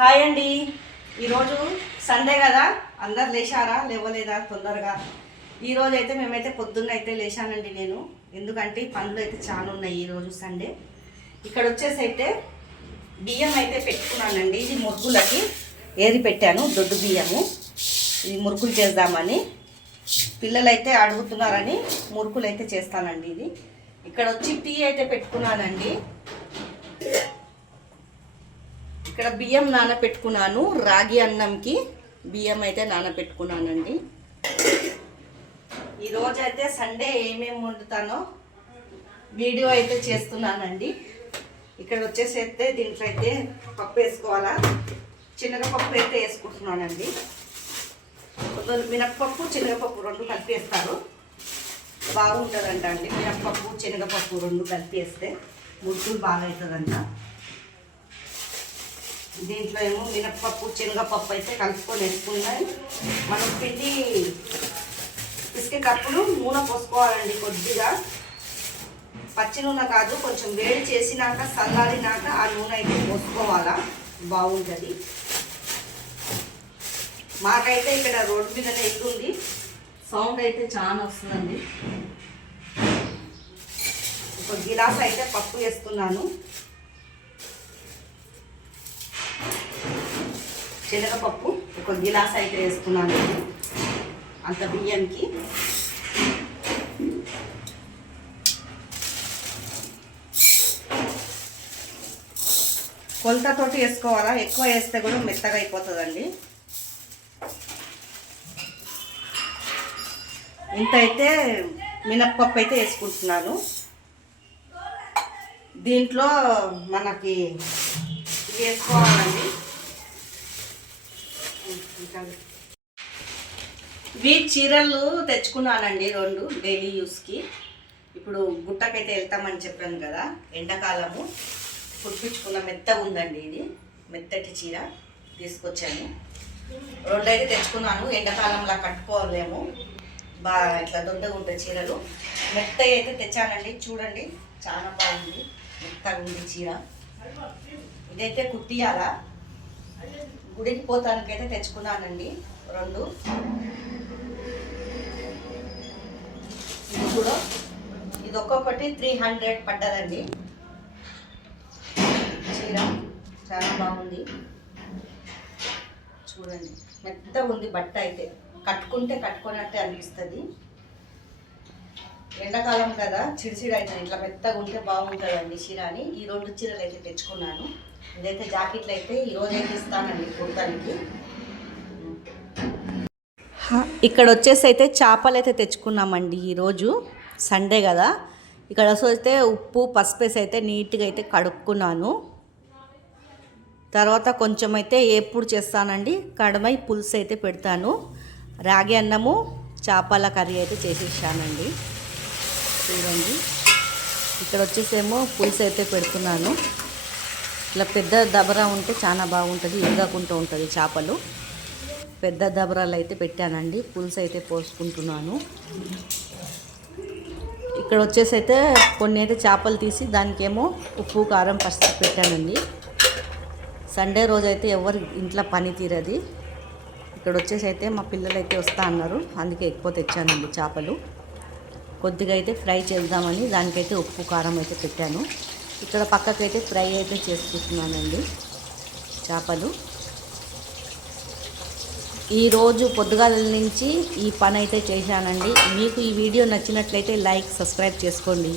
Hi అండి. ఈరోజు Sunday కదా, అందరు లేచారా లేవలేదా తొందరగా? ఈరోజు అయితే మేమైతే పొద్దున్న అయితే లేచానండి నేను, ఎందుకంటే పనులు అయితే చాలా ఉన్నాయి ఈరోజు సండే. ఇక్కడ వచ్చేసి అయితే బియ్యం అయితే పెట్టుకున్నానండి. ఇది మురుగులకి ఏరి పెట్టాను, దొడ్డు బియ్యము. ఇది మురుకులు చేద్దామని పిల్లలు అయితే అడుగుతున్నారని మురుకులు అయితే చేస్తానండి. ఇది ఇక్కడ వచ్చి టీ అయితే పెట్టుకున్నానండి. ఇక్కడ బియ్యం నానబెట్టుకున్నాను, రాగి అన్నంకి బియ్యం అయితే నానబెట్టుకున్నానండి. ఈరోజు అయితే సండే ఏమేమి వండుతానో వీడియో అయితే చేస్తున్నానండి. ఇక్కడ వచ్చేసి అయితే దీంట్లో అయితే పప్పు వేసుకోవాలా, శనగపప్పు అయితే వేసుకుంటున్నానండి. మినప్పప్పు శనగపప్పు రెండు కలిపి వేస్తారు, బాగుంటుందంట అండి. మినప్పప్పు శనగపప్పు రెండు కలిపి వేస్తే మురుకులు బాగా అవుతుందంట. దీంట్లో ఏమో మినప్పప్పు శనగపప్పు అయితే కలుపుకొని వేసుకున్నాయి. మనం పిండి పిసికేటప్పుడు నూనె పోసుకోవాలండి, కొద్దిగా పచ్చి నూనె కాదు, కొంచెం వేడి చేసినాక చల్లారినాక ఆ నూనె అయితే పోసుకోవాలా, బాగుంటుంది. మాకైతే ఇక్కడ రోడ్డు మీదనే ఎక్కుంది, సౌండ్ అయితే చాలా వస్తుందండి. ఒక గిలాస్ అయితే పప్పు వేస్తున్నాను, శనగపప్పు ఒక గిలాస్ అయితే వేసుకున్నాను అంత బియ్యంకి. కొలతతోటి వేసుకోవాలా, ఎక్కువ వేస్తే కూడా మెత్తగా అయిపోతుందండి. ఇంత అయితే మినప్పప్పు అయితే వేసుకుంటున్నాను. దీంట్లో మనకి వేసుకోవాలండి. ఇవి చీరలు తెచ్చుకున్నానండి, రెండు డైలీ యూస్కి. ఇప్పుడు గుట్టకైతే వెళ్తామని చెప్పాను కదా, ఎండాకాలము కుట్టించుకున్న మెత్తగా ఉందండి. ఇది మెత్తటి చీర తీసుకొచ్చాను, రెండు అయితే తెచ్చుకున్నాను. ఎండాకాలంలో కట్టుకోలేము, బాగా ఇట్లా దొడ్డగా ఉంటాయి చీరలు. మెత్తగా అయితే తెచ్చానండి, చూడండి చాలా బాగుంది, మెత్తగా ఉంది చీర. ఇదైతే కుట్టియాలా, గుడికి పోతానికైతే తెచ్చుకున్నానండి రెండు. ఇది కూడా ఇది ఒక్కొక్కటి 300 పడ్డదండి. చీర చాలా బాగుంది, చూడండి మెత్తగా ఉంది బట్ట అయితే, కట్టుకుంటే కట్టుకున్నట్టే అనిపిస్తుంది. ఎండాకాలం కదా, చిడిచిడి అవుతుంది, ఇట్లా మెత్తగా ఉంటే బాగుంటుందండి చీర అని ఈ రెండు చీరలు అయితే తెచ్చుకున్నాను. ఇదైతే జాకెట్లు అయితే ఈరోజు అయితే ఇస్తానండి కుర్తానికి. ఇక్కడ వచ్చేసి అయితే చేపలు అయితే తెచ్చుకున్నామండి ఈరోజు సండే కదా. ఇక్కడ వస్తే ఉప్పు పసుపు వేసి అయితే నీట్గా అయితే కడుక్కున్నాను. తర్వాత కొంచెం అయితే ఎప్పుడు చేస్తానండి, కడమై పులుసు అయితే పెడతాను. రాగి అన్నము చేపల కర్రీ అయితే చేసేసానండి, చూడండి. ఇక్కడ వచ్చేసేమో పులుసు అయితే పెడుతున్నాను. ఇట్లా పెద్ద దబరా ఉంటే చాలా బాగుంటుంది, ఇరగకుండా ఉంటుంది చేపలు. పెద్ద దబరాలు అయితే పెట్టానండి, పులుసు అయితే పోసుకుంటున్నాను. ఇక్కడ వచ్చేసి అయితే కొన్ని అయితే చేపలు తీసి దానికేమో ఉప్పు కారం పసుపు పెట్టానండి. సండే రోజు అయితే ఎవరు ఇంట్లో పని తీరది. ఇక్కడ వచ్చేసి అయితే మా పిల్లలు అయితే వస్తా అన్నారు, అందుకే ఎక్కువ తెచ్చానండి చేపలు. కొద్దిగా అయితే ఫ్రై చేద్దామని దానికైతే ఉప్పు కారం అయితే పెట్టాను. ఇక్కడ పక్కకైతే ఫ్రై అయితే చేసుకుంటున్నానండి చేపలు. ఈరోజు పొద్దుగాల నుంచి ఈ పని అయితే చేశానండి. మీకు ఈ వీడియో నచ్చినట్లయితే లైక్ సబ్స్క్రైబ్ చేసుకోండి.